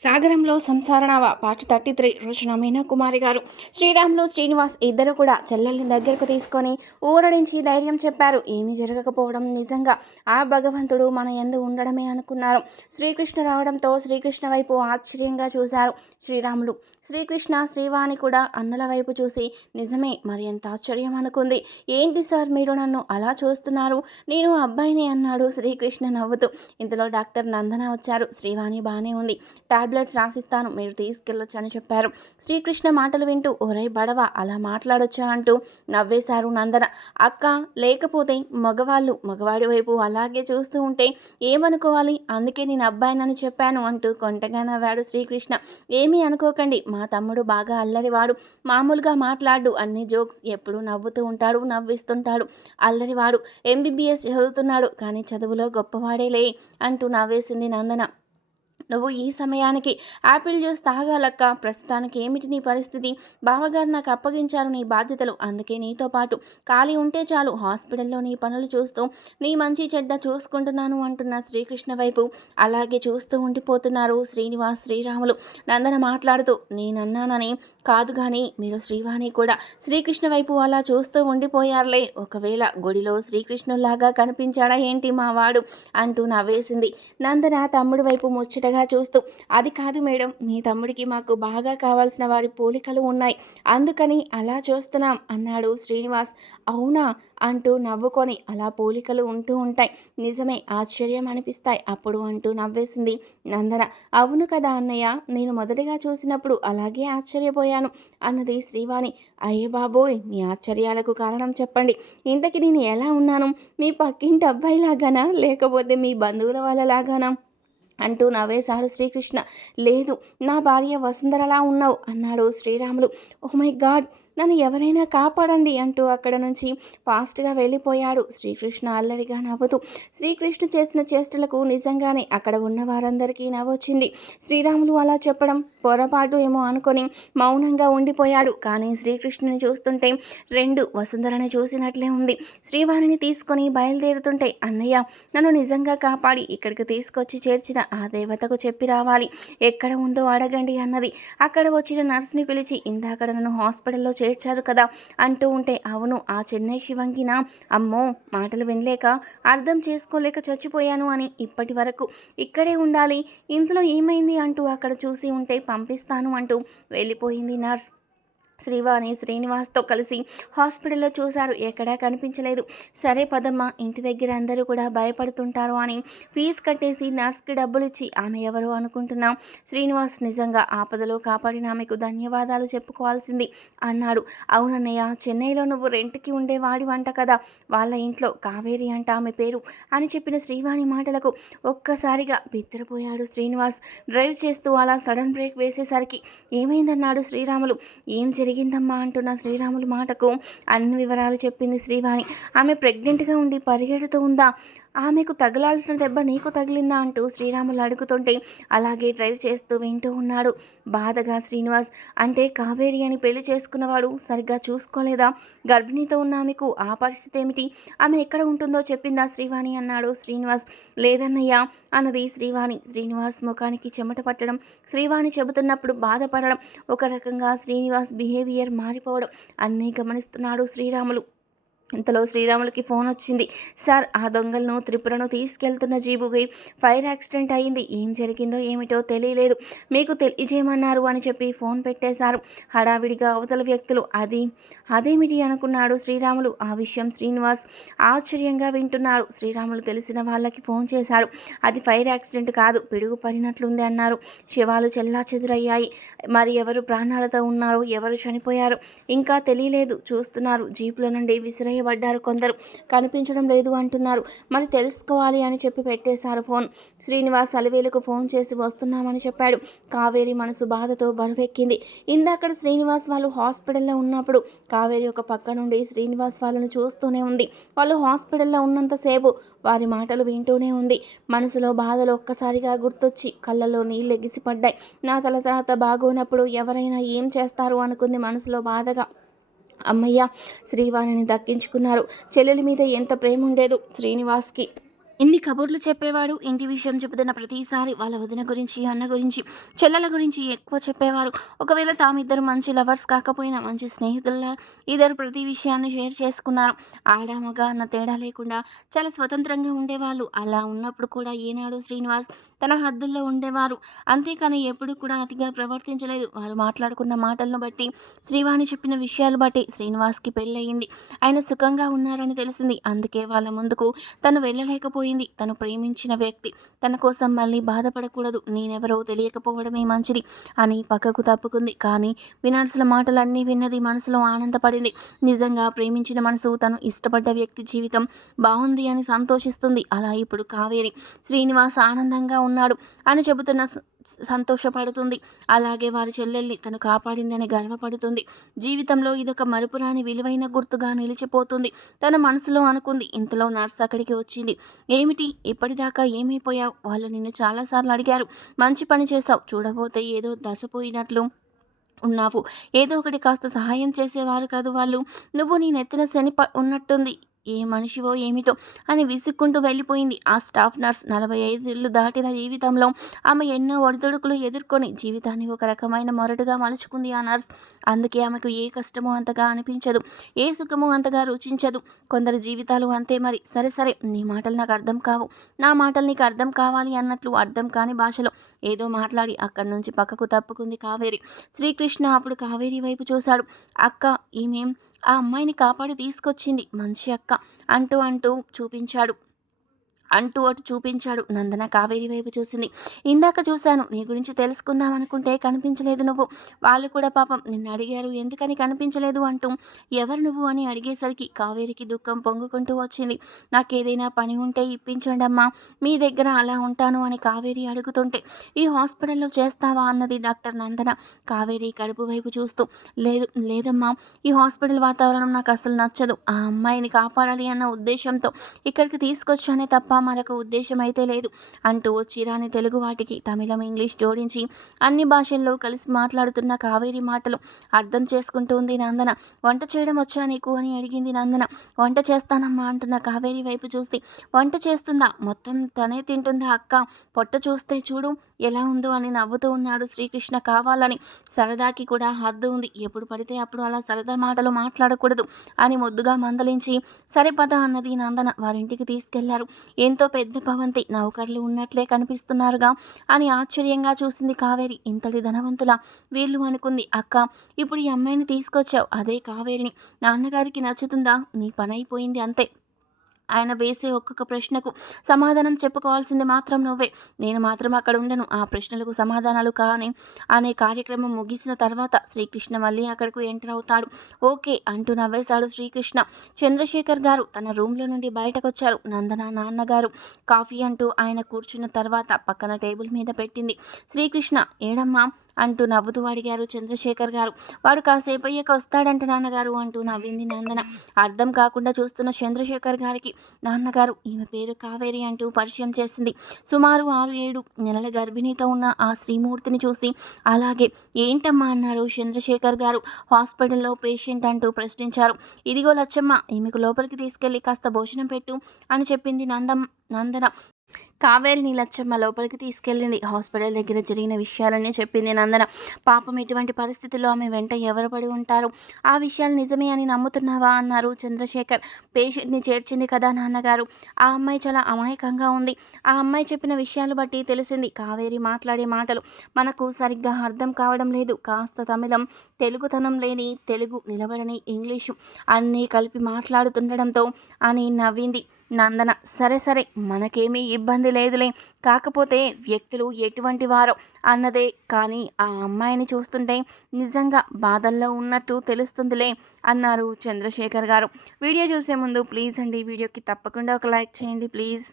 సాగరంలో సంసారణవ part thirty three రోజున మీనా కుమారి గారు. శ్రీరాములు శ్రీనివాస్ ఇద్దరు కూడా చెల్లెల్ని దగ్గరకు తీసుకొని ఊరడించి ధైర్యం చెప్పారు. ఏమీ జరగకపోవడం నిజంగా ఆ భగవంతుడు మన ఎందు ఉండడమే అనుకున్నారు. శ్రీకృష్ణ రావడంతో శ్రీకృష్ణ వైపు ఆశ్చర్యంగా చూశారు శ్రీరాములు. శ్రీకృష్ణ శ్రీవాణి కూడా అన్నల వైపు చూసి నిజమే మరి ఎంత ఆశ్చర్యం అనుకుంది. ఏంటి సార్ మీరు నన్ను అలా చూస్తున్నారు? నేను అబ్బాయిని అన్నాడు శ్రీకృష్ణ నవ్వుతూ. ఇంతలో డాక్టర్ నందన వచ్చారు. శ్రీవాణి బాగానే ఉంది. టాబ్లెట్స్ రాసిస్తాను మీరు తీసుకెళ్ళొచ్చు అని చెప్పారు. శ్రీకృష్ణ మాటలు వింటూ ఒరే బడవ అలా మాట్లాడొచ్చా? అంటూ నవ్వేశారు నందన. అక్క లేకపోతే మగవాళ్ళు మగవాడి వైపు అలాగే చూస్తూ ఉంటే ఏమనుకోవాలి? అందుకే నేను అబ్బాయినని చెప్పాను అంటూ కొంటగా నవ్వాడు శ్రీకృష్ణ. ఏమీ అనుకోకండి మా తమ్ముడు బాగా అల్లరివాడు. మామూలుగా మాట్లాడు అన్ని జోక్స్ ఎప్పుడు నవ్వుతూ ఉంటాడు నవ్విస్తుంటాడు. అల్లరివాడు ఎంబీబీఎస్ చదువుతున్నాడు కానీ చదువులో గొప్పవాడేలే అంటూ నవ్వేసింది నందన. నువ్వు ఈ సమయానికి యాపిల్ జ్యూస్ తాగాలక్క. ప్రస్తుతానికి ఏమిటి నీ పరిస్థితి? బావగారు నాకు అప్పగించారు నీ బాధ్యతలు. అందుకే నీతో పాటు ఖాళీ ఉంటే చాలు. హాస్పిటల్లో నీ పనులు చూస్తూ నీ మంచి చెడ్డ చూసుకుంటున్నాను అంటున్న శ్రీకృష్ణ వైపు అలాగే చూస్తూ ఉండిపోతున్నారు శ్రీనివాస్ శ్రీరాములు. నందన మాట్లాడుతూ నేనన్నానని కాదు కానీ మీరు శ్రీవాణి కూడా శ్రీకృష్ణ వైపు అలా చూస్తూ ఉండిపోయారులే. ఒకవేళ గుడిలో శ్రీకృష్ణులాగా కనిపించాడా ఏంటి మా వాడు? అంటూ నవ్వేసింది. నందన తమ్ముడి వైపు ముచ్చటగా చూస్తూ అది కాదు మేడం మీ తమ్ముడికి మాకు బాగా కావాల్సిన వారి పోలికలు ఉన్నాయి. అందుకని అలా చూస్తున్నాం అన్నాడు శ్రీనివాస్. అవునా? అంటూ నవ్వుకొని అలా పోలికలు ఉంటూ ఉంటాయి. నిజమే ఆశ్చర్యం అనిపిస్తాయి అప్పుడు అంటూ నవ్వేసింది నందన. అవును కదా అన్నయ్య నేను మొదటిగా చూసినప్పుడు అలాగే ఆశ్చర్యపోయాను అన్నది శ్రీవాణి. అయ్యే బాబోయ్ మీ ఆశ్చర్యాలకు కారణం చెప్పండి. ఇంతకి నేను ఎలా ఉన్నాను? మీ పక్కింటి అబ్బాయిలాగానా? లేకపోతే మీ బంధువుల వాళ్ళలాగానా? అంటూ నవ్వేశాడు శ్రీకృష్ణ. లేదు నా భార్య వసుంధరలా ఉన్నావు అన్నాడు శ్రీరాములు. ఓ మై గాడ్ నన్ను ఎవరైనా కాపాడండి అంటూ అక్కడ నుంచి ఫాస్ట్గా వెళ్ళిపోయాడు. శ్రీకృష్ణ అల్లరిగా నవ్వుతూ శ్రీకృష్ణ చేసిన చేష్టలకు నిజంగానే అక్కడ ఉన్న వారందరికీ నవ్వొచ్చింది. శ్రీరాములు అలా చెప్పడం పొరపాటు ఏమో అనుకొని మౌనంగా ఉండిపోయాడు. కానీ శ్రీకృష్ణుని చూస్తుంటే రెండు వసుంధరని చూసినట్లే ఉంది. శ్రీవాణిని తీసుకొని బయలుదేరుతుంటే అన్నయ్య నన్ను నిజంగా కాపాడి ఇక్కడికి తీసుకొచ్చి చేర్చిన ఆ దేవతకు చెప్పి రావాలి. ఎక్కడ ఉందో అడగండి అన్నది. అక్కడ వచ్చిన నర్సుని పిలిచి ఇందాక నన్ను హాస్పిటల్లో చేర్చారు కదా అంటూ ఉంటే అవును ఆ చెన్నై శివంగిన అమ్మో మాటలు వినలేక అర్థం చేసుకోలేక చచ్చిపోయాను అని ఇప్పటి వరకు ఇక్కడే ఉండాలి ఇంతలో ఏమైంది అంటూ అక్కడ చూసి ఉంటే పంపిస్తాను అంటూ వెళ్ళిపోయింది నర్స్. శ్రీవాణి శ్రీనివాస్తో కలిసి హాస్పిటల్లో చూశారు. ఎక్కడా కనిపించలేదు. సరే పదమ్మ ఇంటి దగ్గర అందరూ కూడా భయపడుతుంటారు అని ఫీజు కట్టేసి నర్స్కి డబ్బులు ఇచ్చి ఆమె ఎవరు అనుకుంటున్నాం. శ్రీనివాస్ నిజంగా ఆపదలో కాపాడిన ఆమెకు ధన్యవాదాలు చెప్పుకోవాల్సింది అన్నాడు. అవునన్నయ్య చెన్నైలో నువ్వు రెంట్కి ఉండేవాడి వంట కదా వాళ్ళ ఇంట్లో కావేరి అంట ఆమె పేరు అని చెప్పిన శ్రీవాణి మాటలకు ఒక్కసారిగా బిత్తరపోయాడు శ్రీనివాస్. డ్రైవ్ చేస్తూ అలా సడన్ బ్రేక్ వేసేసరికి ఏమైందన్నాడు శ్రీరాములు? ఏం జరిగిందమ్మా అంటున్న శ్రీరాములు మాటకు అన్ని వివరాలు చెప్పింది శ్రీవాణి. ఆమె ప్రెగ్నెంట్గా ఉండి పరిగెడుతూ ఉందా? ఆమెకు తగలాల్సిన దెబ్బ నీకు తగిలిందా అంటూ శ్రీరాములు అడుగుతుంటే అలాగే డ్రైవ్ చేస్తూ వింటూ ఉన్నాడు. బాధగా శ్రీనివాస్ అంటే కావేరి అని పెళ్ళి చేసుకున్నవాడు సరిగ్గా చూసుకోలేదా? గర్భిణీతో ఉన్న ఆమెకు ఆ పరిస్థితి ఏమిటి? ఆమె ఎక్కడ ఉంటుందో చెప్పిందా శ్రీవాణి అన్నాడు శ్రీనివాస్. లేదన్నయ్యా అన్నది శ్రీవాణి. శ్రీనివాస్ ముఖానికి చెమట పట్టడం శ్రీవాణి చెబుతున్నప్పుడు బాధపడడం ఒక రకంగా శ్రీనివాస్ బిహేవియర్ మారిపోవడం అన్నీ గమనిస్తున్నాడు శ్రీరాములు. ఇంతలో శ్రీరాములకి ఫోన్ వచ్చింది. సార్ ఆ దొంగలను త్రిపురను తీసుకెళ్తున్న జీబుకి ఫైర్ యాక్సిడెంట్ అయింది ఏం జరిగిందో ఏమిటో తెలియలేదు. మీకు తెలియజేయమన్నారు అని చెప్పి ఫోన్ పెట్టేశారు. హడావిడిగా అవతల వ్యక్తులు అది అదేమిటి అనుకున్నాడు శ్రీరాములు? ఆ విషయం శ్రీనివాస్ ఆశ్చర్యంగా వింటున్నాడు. శ్రీరాములు తెలిసిన వాళ్ళకి ఫోన్ చేశాడు. అది ఫైర్ యాక్సిడెంట్ కాదు పిడుగు పడినట్లుంది అన్నారు. శవాలు చెల్లా చెదురయ్యాయి. మరి ఎవరు ప్రాణాలతో ఉన్నారు? ఎవరు చనిపోయారు? ఇంకా తెలియలేదు. చూస్తున్నారు. జీపుల నుండి విసిరై పడ్డారు కొందరు. కనిపించడం లేదు అంటున్నారు. మరి తెలుసుకోవాలి అని చెప్పి పెట్టేశారు ఫోన్. శ్రీనివాస్ అలివేలుకు ఫోన్ చేసి వస్తున్నామని చెప్పాడు. కావేరి మనసు బాధతో బరువెక్కింది. ఇందాకడ శ్రీనివాస్ వాళ్ళు హాస్పిటల్లో ఉన్నప్పుడు కావేరి ఒక పక్క నుండి శ్రీనివాస్ వాళ్ళను చూస్తూనే ఉంది. వాళ్ళు హాస్పిటల్లో ఉన్నంతసేపు వారి మాటలు వింటూనే ఉంది. మనసులో బాధలు ఒక్కసారిగా గుర్తొచ్చి కళ్ళలో నీళ్ళు ఎగిసిపడ్డాయి నా తల తర్వాత బాగోనప్పుడు ఎవరైనా ఏం చేస్తారు అనుకుంది మనసులో బాధగా. అమ్మయ్య శ్రీవాణిని దక్కించుకున్నారు. చెల్లెలి మీద ఎంత ప్రేమ ఉండేదో శ్రీనివాస్కి. ఇన్ని కబుర్లు చెప్పేవాడు ఇంటి విషయం చెబుతున్న ప్రతిసారి వాళ్ళ వదిన గురించి అన్న గురించి చెల్లెల గురించి ఎక్కువ చెప్పేవారు. ఒకవేళ తామిద్దరు మంచి లవర్స్ కాకపోయినా మంచి స్నేహితుల ఇద్దరు ప్రతి విషయాన్ని షేర్ చేసుకున్నారు. ఆడ మగ అన్న తేడా లేకుండా చాలా స్వతంత్రంగా ఉండేవాళ్ళు. అలా ఉన్నప్పుడు కూడా ఏనాడు శ్రీనివాస్ తన హద్దుల్లో ఉండేవారు. అంతేకాని ఎప్పుడు కూడా అతిగా ప్రవర్తించలేదు. వారు మాట్లాడుకున్న మాటలను బట్టి శ్రీవాణి చెప్పిన విషయాలు బట్టి శ్రీనివాస్కి పెళ్ళయింది. ఆయన సుఖంగా ఉన్నారని తెలిసింది. అందుకే వాళ్ళ ముందుకు తను వెళ్ళలేకపోయింది తను ప్రేమించిన వ్యక్తి. తన కోసం మళ్ళీ బాధపడకూడదు. నేనెవరో తెలియకపోవడమే మంచిది అని పక్కకు తప్పుకుంది. కానీ వినాల్సిన మాటలన్నీ విన్నది మనసులో ఆనందపడింది. నిజంగా ప్రేమించిన మనసు తను ఇష్టపడ్డ వ్యక్తి జీవితం బాగుంది అని సంతోషిస్తుంది. అలా ఇప్పుడు కావేరి శ్రీనివాస్ ఆనందంగా ఉన్నాడు అని చెబుతున్న సంతోషపడుతుంది. అలాగే వారి చెల్లెల్ని తను కాపాడిందని గర్వపడుతుంది. జీవితంలో ఇదొక మరుపురాని విలువైన గుర్తుగా నిలిచిపోతుంది. తన మనసులో అనుకుంది ఇంతలో నర్స్ అక్కడికి వచ్చింది. ఏమిటి? ఇప్పటిదాకా ఏమైపోయావు? వాళ్ళు నిన్ను చాలాసార్లు అడిగారు. మంచి పని చేశావు. చూడబోతే ఏదో దశపోయినట్లు ఉన్నావు. ఏదో ఒకటి కాస్త సహాయం చేసేవారు కాదు వాళ్ళు. నువ్వు నీ నెత్తిన శని ఉన్నట్టుంది. ఏ మనిషివో ఏమిటో అని విసుక్కుంటూ వెళ్ళిపోయింది. ఆ స్టాఫ్ నర్స్ నలభై ఐదేళ్ళు దాటిన జీవితంలో ఆమె ఎన్నో ఒడిదుడుకులు ఎదుర్కొని జీవితాన్ని ఒక రకమైన మొరటుగా మలుచుకుంది ఆ నర్స్. అందుకే ఆమెకు ఏ కష్టమో అంతగా అనిపించదు ఏ సుఖమో అంతగా రుచించదు. కొందరు జీవితాలు అంతే మరి. సరే సరే నీ మాటలు నాకు అర్థం కావు. నా మాటలు నీకు అర్థం కావాలి అన్నట్లు అర్థం కాని భాషలో ఏదో మాట్లాడి అక్కడి నుంచి పక్కకు తప్పుకుంది కావేరి. శ్రీకృష్ణ అప్పుడు కావేరి వైపు చూశాడు. అక్క ఈమెం ఆ అమ్మాయిని కాపాడి తీసుకొచ్చింది మంచి అక్క అంటూ అంటూ చూపించాడు. అంటూ అటు చూపించాడు. నందన కావేరి వైపు చూసింది. ఇందాక చూశాను. నీ గురించి తెలుసుకుందాం అనుకుంటే కనిపించలేదు నువ్వు. వాళ్ళు కూడా పాపం నిన్ను అడిగారు. ఎందుకని కనిపించలేదు అంటూ ఎవరు నువ్వు అని అడిగేసరికి కావేరికి దుఃఖం పొంగుకుంటూ వచ్చింది. నాకేదైనా పని ఉంటే ఇప్పించండి అమ్మా. మీ దగ్గర అలా ఉంటాను అని కావేరి అడుగుతుంటే ఈ హాస్పిటల్లో చేస్తావా? అన్నది డాక్టర్ నందన కావేరి కడుపు వైపు చూస్తూ లేదు లేదమ్మా. ఈ హాస్పిటల్ వాతావరణం నాకు అసలు నచ్చదు. ఆ అమ్మాయిని కాపాడాలి అన్న ఉద్దేశంతో ఇక్కడికి తీసుకొచ్చానే తప్ప మరొక ఉద్దేశం అయితే లేదు. అంటూ చిరాని తెలుగు వాటికి తమిళం ఇంగ్లీష్ జోడించి అన్ని భాషల్లో కలిసి మాట్లాడుతున్న కావేరి మాటలు అర్థం చేసుకుంటూ ఉంది నందన. వంట చేయడం వచ్చా నీకు అని అడిగింది నందన. వంట చేస్తానమ్మా అంటున్న కావేరి వైపు చూసి వంట చేస్తుందా? మొత్తం తనే తింటుందా అక్క? పొట్ట చూస్తే చూడు. ఎలా ఉందో అని నవ్వుతూ ఉన్నాడు శ్రీకృష్ణ. కావాలని సరదాకి కూడా హద్దు ఉంది. ఎప్పుడు పడితే అప్పుడు అలా సరదా మాటలు మాట్లాడకూడదు అని ముద్దుగా మందలించి సరే పద అన్నది నందన వారింటికి తీసుకెళ్ళారు. ఎంతో పెద్ద భవంతి నౌకర్లు ఉన్నట్లే కనిపిస్తున్నారుగా అని ఆశ్చర్యంగా చూసింది కావేరి. ఇంతటి ధనవంతుల వీళ్ళు అనుకుంది. అక్క ఇప్పుడు ఈ అమ్మాయిని తీసుకొచ్చావు. అదే కావేరిని. నాన్నగారికి నచ్చుతుందా? నీ పని అయిపోయింది అంతే. ఆయన వేసే ఒక్కొక్క ప్రశ్నకు సమాధానం చెప్పుకోవాల్సింది మాత్రం నువ్వే. నేను మాత్రం అక్కడ ఉండను. ఆ ప్రశ్నలకు సమాధానాలు కానీ అనే కార్యక్రమం ముగిసిన తర్వాత శ్రీకృష్ణ మళ్ళీ అక్కడకు ఎంటర్ అవుతాడు. ఓకే అంటూ నవ్వేశాడు శ్రీకృష్ణ. చంద్రశేఖర్ గారు తన రూమ్లో నుండి బయటకు వచ్చారు నందన నాన్నగారు కాఫీ అంటూ ఆయన కూర్చున్న తర్వాత పక్కన టేబుల్ మీద పెట్టింది. శ్రీకృష్ణ ఏడమ్మా అంటూ నవ్వుతూ అడిగారు చంద్రశేఖర్ గారు. వాడు కాసేపు అయ్యాక వస్తాడంట నాన్నగారు అంటూ నవ్వింది నందన. అర్థం కాకుండా చూస్తున్న చంద్రశేఖర్ గారికి నాన్నగారు ఈమె పేరు కావేరి అంటూ పరిచయం చేసింది. సుమారు ఆరు ఏడు నెలల గర్భిణీతో ఉన్న ఆ శ్రీమూర్తిని చూసి అలాగే ఏంటమ్మా అన్నారు చంద్రశేఖర్ గారు. హాస్పిటల్లో పేషెంట్ అంటూ ప్రశ్నించారు. ఇదిగో లచ్చమ్మ ఈమెకు లోపలికి తీసుకెళ్ళి కాస్త భోజనం పెట్టు అని చెప్పింది నందం నందన. కావేరిని లచ్చమ్మ లోపలికి తీసుకెళ్ళింది. హాస్పిటల్ దగ్గర జరిగిన విషయాలన్నీ చెప్పింది నందన. పాపం ఇటువంటి పరిస్థితుల్లో ఆమె వెంట ఎవరు పడి ఉంటారు? ఆ విషయాలు నిజమే అని నమ్ముతున్నావా? అన్నారు చంద్రశేఖర్. పేషెంట్ని చేర్చింది కదా నాన్నగారు. ఆ అమ్మాయి చాలా అమాయకంగా ఉంది. ఆ అమ్మాయి చెప్పిన విషయాలు బట్టి తెలిసింది. కావేరి మాట్లాడే మాటలు మనకు సరిగ్గా అర్థం కావడం లేదు. కాస్త తమిళం తెలుగుతనం లేని తెలుగు నిలబడని ఇంగ్లీషు అన్నీ కలిపి మాట్లాడుతుండడంతో అని నవ్వింది. నందన సరే సరే మనకేమీ ఇబ్బంది లేదులే. కాకపోతే వ్యక్తులు ఎటువంటి వారో అన్నదే. కానీ ఆ అమ్మాయిని చూస్తుంటే నిజంగా బాధల్లో ఉన్నట్టు తెలుస్తుందిలే అన్నారు చంద్రశేఖర్ గారు. వీడియో చూసే ముందు ప్లీజ్ అండి వీడియోకి తప్పకుండా ఒక లైక్ చేయండి ప్లీజ్.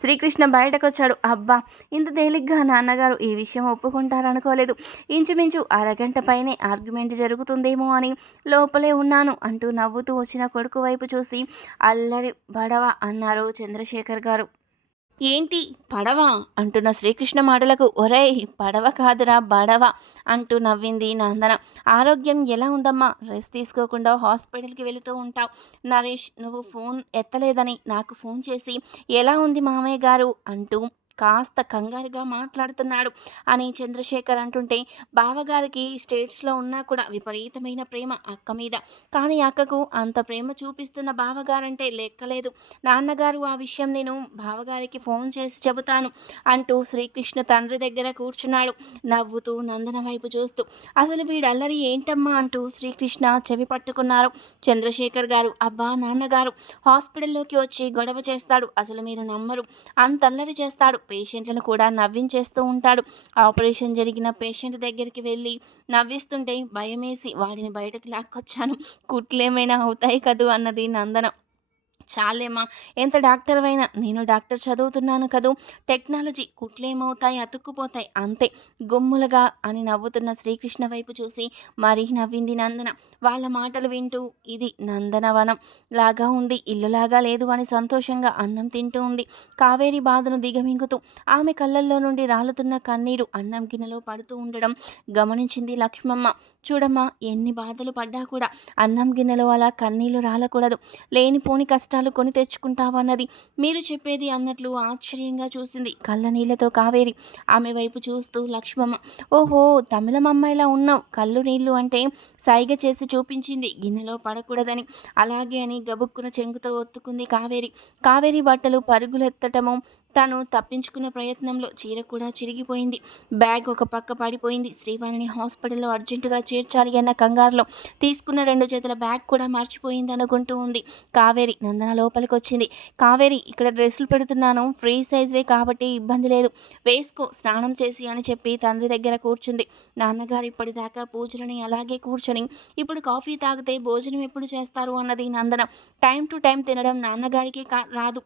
శ్రీకృష్ణ బయటకు వచ్చాడు అబ్బా ఇంత తేలిగ్గా నాన్నగారు ఈ విషయం ఒప్పుకుంటారనుకోలేదు. ఇంచుమించు అరగంట పైనే ఆర్గ్యుమెంట్ జరుగుతుందేమో అని లోపలే ఉన్నాను అంటూ నవ్వుతూ వచ్చిన కొడుకు వైపు చూసి అల్లరి బడవ అన్నారు చంద్రశేఖర్ గారు. ఏంటి పడవ? అంటున్న శ్రీకృష్ణ మాటలకు ఒరేయ్ పడవ కాదురా బడవ అంటూ నవ్వింది నందన. ఆరోగ్యం ఎలా ఉందమ్మా? రెస్ట్ తీసుకోకుండా హాస్పిటల్కి వెళుతూ ఉంటావు. నరేష్ నువ్వు ఫోన్ ఎత్తలేదని నాకు ఫోన్ చేసి ఎలా ఉంది మామయ్య గారు? అంటూ కాస్త కంగారుగా మాట్లాడుతున్నాడు. అని చంద్రశేఖర్ అంటుంటే బావగారికి స్టేట్స్లో ఉన్నా కూడా విపరీతమైన ప్రేమ అక్క మీద. కానీ అక్కకు అంత ప్రేమ చూపిస్తున్న బావగారంటే లెక్కలేదు. నాన్నగారు ఆ విషయం నేను బావగారికి ఫోన్ చేసి చెబుతాను అంటూ శ్రీకృష్ణ తండ్రి దగ్గర కూర్చున్నాడు. నవ్వుతూ నందన వైపు చూస్తూ అసలు వీడల్లరి ఏంటమ్మా? అంటూ శ్రీకృష్ణ చెవి పట్టుకున్నారు. చంద్రశేఖర్ గారు అబ్బా నాన్నగారు హాస్పిటల్లోకి వచ్చి గొడవ చేస్తాడు. అసలు మీరు నమ్మరు. అంతల్లరి చేస్తాడు. పేషెంట్లను కూడా నవ్వించేస్తూ ఉంటాడు. ఆపరేషన్ జరిగిన పేషెంట్ దగ్గరికి వెళ్ళి నవ్విస్తుంటే భయమేసి వాడిని బయటకు లాక్కొచ్చాను. కుట్లేమైనా అవుతాయి కదూ అన్నది నందన. చాలేమ్మా ఎంత డాక్టర్ అయినా నేను డాక్టర్ చదువుతున్నాను కదూ. టెక్నాలజీ కుట్లేమవుతాయి అతుక్కుపోతాయి అంతే. గుమ్ములుగా అని నవ్వుతున్న శ్రీకృష్ణ వైపు చూసి మరీ నవ్వింది నందన. వాళ్ళ మాటలు వింటూ ఇది నందనవనం. లాగా ఉంది ఇల్లులాగా లేదు అని సంతోషంగా అన్నం తింటూ ఉంది. కావేరి బాధను దిగమింగుతూ ఆమె కళ్ళల్లో నుండి రాలుతున్న కన్నీరు అన్నం గిన్నెలో పడుతూ ఉండడం గమనించింది లక్ష్మమ్మ. చూడమ్మా ఎన్ని బాధలు పడ్డా కూడా అన్నం గిన్నెలో అలా కన్నీళ్ళు రాలకూడదు. లేనిపోని కష్టం కష్టాలు కొని తెచ్చుకుంటావన్నది మీరు చెప్పేది అన్నట్లు ఆశ్చర్యంగా చూసింది. కళ్ళ నీళ్ళతో కావేరి ఆమె వైపు చూస్తూ లక్ష్మమ్మ ఓహో తమిళం అమ్మాయిలా ఉన్నావు. కళ్ళు నీళ్ళు అంటే సైగ చేసి చూపించింది. గిన్నెలో పడకూడదని అలాగే అని గబుక్కున చెంగుతో ఒత్తుకుంది కావేరి. కావేరి బట్టలు పరుగులెత్తటము తను తప్పించుకునే ప్రయత్నంలో చీర కూడా చిరిగిపోయింది. బ్యాగ్ ఒక పక్క పడిపోయింది. శ్రీవాణిని హాస్పిటల్లో అర్జెంటుగా చేర్చాలి అన్న కంగారులో తీసుకున్న రెండు చేతుల బ్యాగ్ కూడా మర్చిపోయింది అనుకుంటూ ఉంది. కావేరి నందన లోపలికి వచ్చింది కావేరి ఇక్కడ డ్రెస్సులు పెడుతున్నాను. ఫ్రీ సైజ్వే కాబట్టి ఇబ్బంది లేదు. వేసుకో స్నానం చేసి అని చెప్పి తండ్రి దగ్గర కూర్చుంది. నాన్నగారు ఇప్పటిదాకా పూజలని అలాగే కూర్చొని ఇప్పుడు కాఫీ తాగితే భోజనం ఎప్పుడు చేస్తారు అన్నది నందన. టైం టు టైం తినడం నాన్నగారికి కా- రాదు.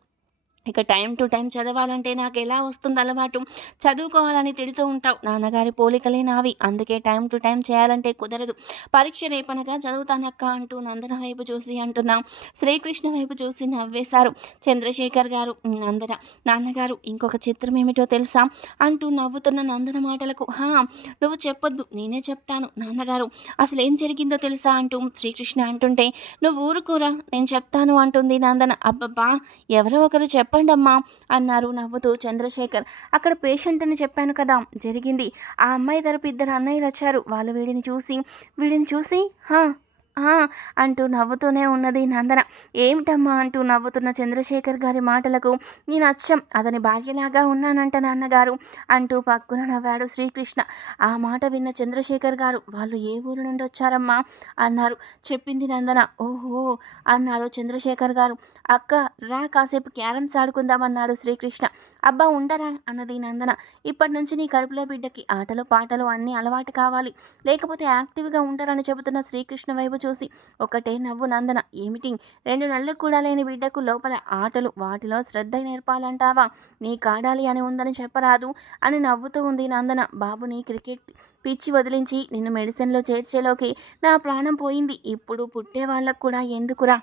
ఇక టైం టు టైం చదవాలంటే నాకు ఎలా వస్తుంది అలవాటు? చదువుకోవాలని తిడుతూ ఉంటావు. నాన్నగారి పోలికలే నావి. అందుకే టైం టు టైం చేయాలంటే కుదరదు. పరీక్ష రేపనగా చదువుతానక్క అంటూ నందన వైపు చూసి అంటున్నాం. శ్రీకృష్ణ వైపు చూసి నవ్వేశారు. చంద్రశేఖర్ గారు నందన నాన్నగారు ఇంకొక చిత్రం ఏమిటో తెలుసా? అంటూ నవ్వుతున్న నందన మాటలకు హా నువ్వు చెప్పొద్దు. నేనే చెప్తాను. నాన్నగారు అసలు ఏం జరిగిందో తెలుసా? అంటూ శ్రీకృష్ణ అంటుంటే నువ్వు ఊరుకోరా. నేను చెప్తాను అంటుంది నందన. అబ్బబ్బా! ఎవరో ఒకరు చెప్ అమ్మా అన్నారు నవ్వుతూ చంద్రశేఖర్. అక్కడ పేషెంట్ అని చెప్పాను కదా జరిగింది. ఆ అమ్మాయి తరపు ఇద్దరు అన్నయ్యలు వచ్చారు. వాళ్ళు వీడిని చూసి వీడిని చూసి హా అంటూ నవ్వుతూనే ఉన్నది నందన. ఏమిటమ్మా అంటూ నవ్వుతున్న చంద్రశేఖర్ గారి మాటలకు నేను అచ్చం అతని భాగ్యలాగా ఉన్నానంట నాన్నగారు అంటూ పక్కున నవ్వాడు శ్రీకృష్ణ. ఆ మాట విన్న చంద్రశేఖర్ గారు వాళ్ళు ఏ ఊరు నుండి వచ్చారమ్మా? అన్నారు. చెప్పింది నందన. ఓహో అన్నారు చంద్రశేఖర్ గారు. అక్క రా కాసేపు క్యారమ్స్ ఆడుకుందామన్నాడు శ్రీకృష్ణ. అబ్బా ఉండరా అన్నది నందన. ఇప్పటి నుంచి నీ కడుపులో బిడ్డకి ఆటలు పాటలు అన్నీ అలవాటు కావాలి. లేకపోతే యాక్టివ్గా ఉండరని చెబుతున్న శ్రీకృష్ణ వైపు చూసి ఒకటే నవ్వు నందన. ఏమిటి? రెండు నెలలు కూడా లేని బిడ్డకు లోపల ఆటలు వాటిలో శ్రద్ధ నేర్పాలంటావా? నీ కాడాలి అని ఉందని చెప్పరాదు అని నవ్వుతూ ఉంది నందన. బాబుని క్రికెట్ పిచ్చి వదిలించి నిన్ను మెడిసిన్లో చేర్చేలోకి నా ప్రాణం పోయింది. ఇప్పుడు పుట్టే వాళ్ళకు కూడా ఎందుకురా?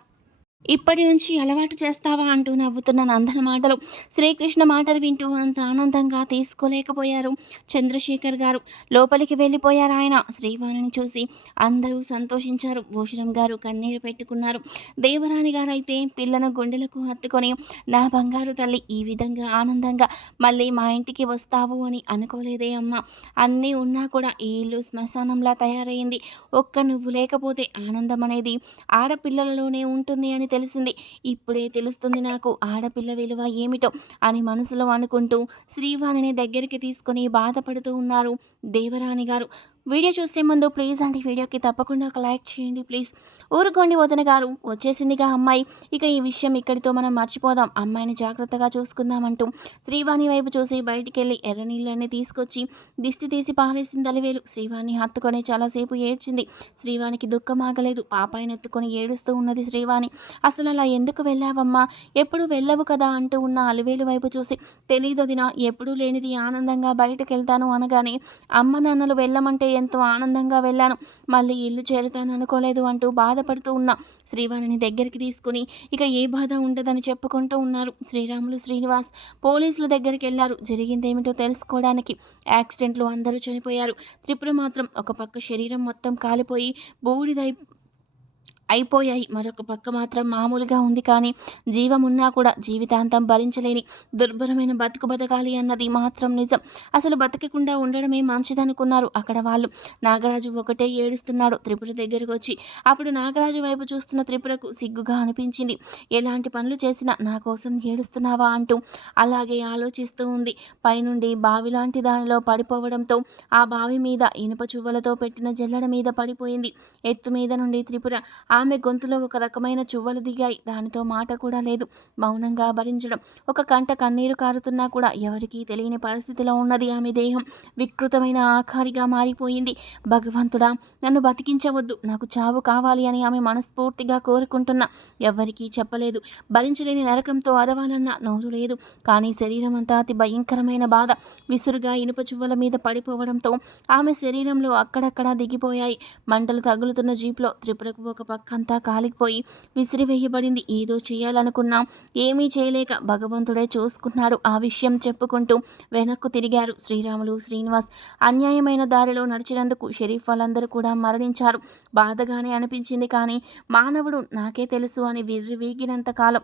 ఇప్పటి నుంచి అలవాటు చేస్తావా అంటూ నవ్వుతున్న నందన మాటలు. శ్రీకృష్ణ మాటలు వింటూ అంత ఆనందంగా తీసుకోలేకపోయారు చంద్రశేఖర్ గారు. లోపలికి వెళ్ళిపోయారు ఆయన. శ్రీవాణిని చూసి అందరూ సంతోషించారు. భూషణం గారు కన్నీరు పెట్టుకున్నారు. దేవరాణి గారైతే పిల్లను గుండెలకు హత్తుకొని నా బంగారు తల్లి ఈ విధంగా ఆనందంగా మళ్ళీ మా ఇంటికి వస్తావు అని అనుకోలేదే అమ్మ. అన్నీ ఉన్నా కూడా ఈ ఇల్లు శ్మశానంలా తయారైంది. ఒక్క నువ్వు లేకపోతే ఆనందం అనేది ఆడపిల్లలలోనే ఉంటుంది అని తెలిసింది. ఇప్పుడే తెలుస్తుంది నాకు ఆడపిల్ల విలువ ఏమిటో అని మనసులో అనుకుంటూ శ్రీవాణిని దగ్గరికి తీసుకొని బాధపడుతూ ఉన్నారు దేవరాణి గారు. వీడియో చూసే ముందు ప్లీజ్ అండి వీడియోకి తప్పకుండా ఒక లైక్ చేయండి ప్లీజ్. ఊరుకోండి వదిన గారు. వచ్చేసిందిగా అమ్మాయి. ఇక ఈ విషయం ఇక్కడితో మనం మర్చిపోదాం. అమ్మాయిని జాగ్రత్తగా చూసుకుందామంటూ శ్రీవాణి వైపు చూసి బయటికి వెళ్ళి ఎర్ర నీళ్ళని తీసుకొచ్చి దిష్టి తీసి పారేసింది అలివేలు. శ్రీవాణి హత్తుకొని చాలాసేపు ఏడ్చింది. శ్రీవాణికి దుఃఖం ఆగలేదు. పాపాయిని ఎత్తుకొని ఏడుస్తూ ఉన్నది శ్రీవాణి. అసలు అలా ఎందుకు వెళ్ళావమ్మా? ఎప్పుడు వెళ్ళవు కదా? అంటూ ఉన్న అలివేలు వైపు చూసి తెలీదొదిన ఎప్పుడూ లేనిది ఆనందంగా బయటకు వెళ్తాను అనగానే అమ్మ నాన్నలు వెళ్ళమంటే ఎంతో ఆనందంగా వెళ్ళాను. మళ్ళీ ఇల్లు చేరుతాను అనుకోలేదు అంటూ బాధపడుతూ ఉన్న. శ్రీవాణిని దగ్గరికి తీసుకుని ఇక ఏ బాధ ఉండదని చెప్పుకుంటూ ఉన్నారు. శ్రీరాములు శ్రీనివాస్ పోలీసుల దగ్గరికి వెళ్ళారు. జరిగిందేమిటో తెలుసుకోవడానికి యాక్సిడెంట్లో అందరూ చనిపోయారు. త్రిపుర మాత్రం ఒక పక్క శరీరం మొత్తం కాలిపోయి బూడిదై అయిపోయాయి. మరొక పక్క మాత్రం మామూలుగా ఉంది కానీ జీవం ఉన్నా కూడా జీవితాంతం భరించలేని దుర్భరమైన బతుకు బతకాలి అన్నది మాత్రం నిజం. అసలు బతకకుండా ఉండడమే మంచిదనుకున్నారు. అక్కడ వాళ్ళు నాగరాజు ఒకటే ఏడుస్తున్నాడు. త్రిపుర దగ్గరకు వచ్చి అప్పుడు నాగరాజు వైపు చూస్తున్న త్రిపురకు సిగ్గుగా అనిపించింది. ఎలాంటి పనులు చేసినా నా కోసం ఏడుస్తున్నావా? అంటూ అలాగే ఆలోచిస్తూ ఉంది. పైనుండి బావి లాంటి దానిలో పడిపోవడంతో ఆ బావి మీద ఇనుప చువ్వలతో పెట్టిన జల్లడ మీద పడిపోయింది. ఎత్తు మీద నుండి త్రిపుర ఆమె గొంతులో ఒక రకమైన చువ్వలు దిగాయి. దానితో మాట కూడా లేదు. మౌనంగా భరించడం. ఒక కంట కన్నీరు కారుతున్నా కూడా ఎవరికీ తెలియని పరిస్థితిలో ఉన్నది ఆమె దేహం. వికృతమైన ఆకారిగా మారిపోయింది. భగవంతుడా నన్ను బతికించవద్దు. నాకు చావు కావాలి అని ఆమె మనస్ఫూర్తిగా కోరుకుంటున్నా. ఎవరికీ చెప్పలేదు. భరించలేని నరకంతో అరవాలన్న నోరు లేదు. కానీ శరీరం అంతా అతి భయంకరమైన బాధ. విసురుగా ఇనుప చువ్వల మీద పడిపోవడంతో ఆమె శరీరంలో అక్కడక్కడ దిగిపోయాయి. మంటలు తగులుతున్న జీప్లో త్రిపురకు ఒక పక్క పక్కంతా కాలిపోయి విసిరివేయబడింది. ఏదో చేయాలనుకున్నా ఏమీ చేయలేక భగవంతుడే చూసుకున్నాడు ఆ విషయం చెప్పుకుంటూ వెనక్కు తిరిగారు శ్రీరాములు శ్రీనివాస్. అన్యాయమైన దారిలో నడిచినందుకు షరీఫ్ వాళ్ళందరూ కూడా మరణించారు. బాధగానే అనిపించింది కానీ మానవుడు నాకే తెలుసు అని విర్రివీగినంత కాలం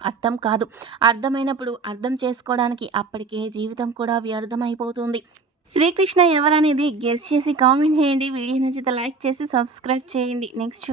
అర్థం కాదు. అర్థమైనప్పుడు అర్థం చేసుకోవడానికి అప్పటికే జీవితం కూడా వ్యర్థమైపోతుంది. శ్రీకృష్ణ ఎవరనేది గెస్ట్ చేసి కామెంట్ చేయండి. వీడియో నచ్చితే లైక్ చేసి సబ్స్క్రైబ్ చేయండి. నెక్స్ట్